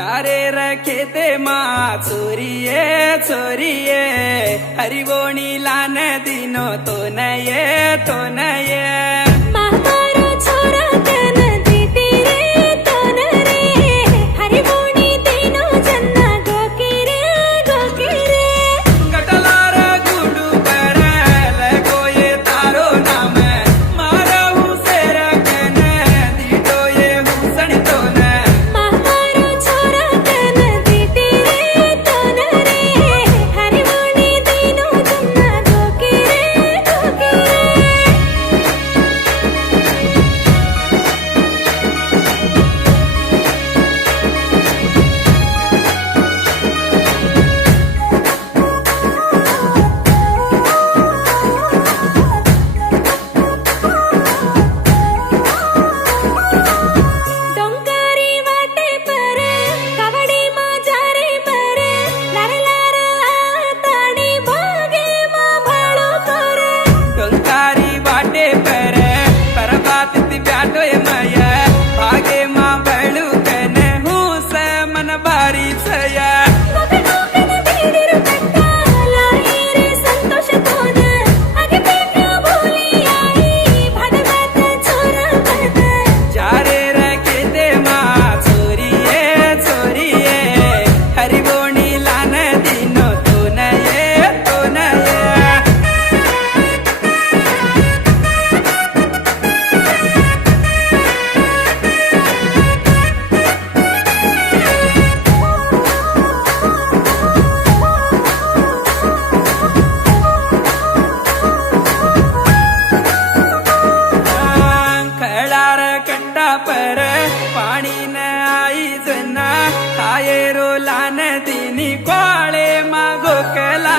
चारे रखेते मा चोरिये चोरिये हरिबोणी लान दिनो तो नये तो नये महामारो छोरा कन दीती रे तोन रे हरिबोणी दिनो जन्ना गोकिरे गोकिरे गटलार गुडू पर लगोये तारो नाम मारा हुसेर कन दीटो ये हुसण तो न महामारो छोरा कन दीती रे तोन रे हरिबोणी दिनो जन्ना गोकिरे गोकिरे डोंगरी वाटे पर कवडी मा जारे पर लार लार ताणी भागे मा भाळो कर डोंकारी वाटे पर परबात ती ब्याटोय मय भागे मा बळू कन हुस मन बारी छया गोकन बीडिर कट्टा लाई रे संतोष तोन आगे पेट्या भोली आई भागवत छोरा करत चारे रखेते मा चोरिये चोरिये हरिबोणी लान दिनो तो नये तो नये खळार कंडा पर पाणी न आई जना खाये रो लान दिनी क्वाळे मा गोकला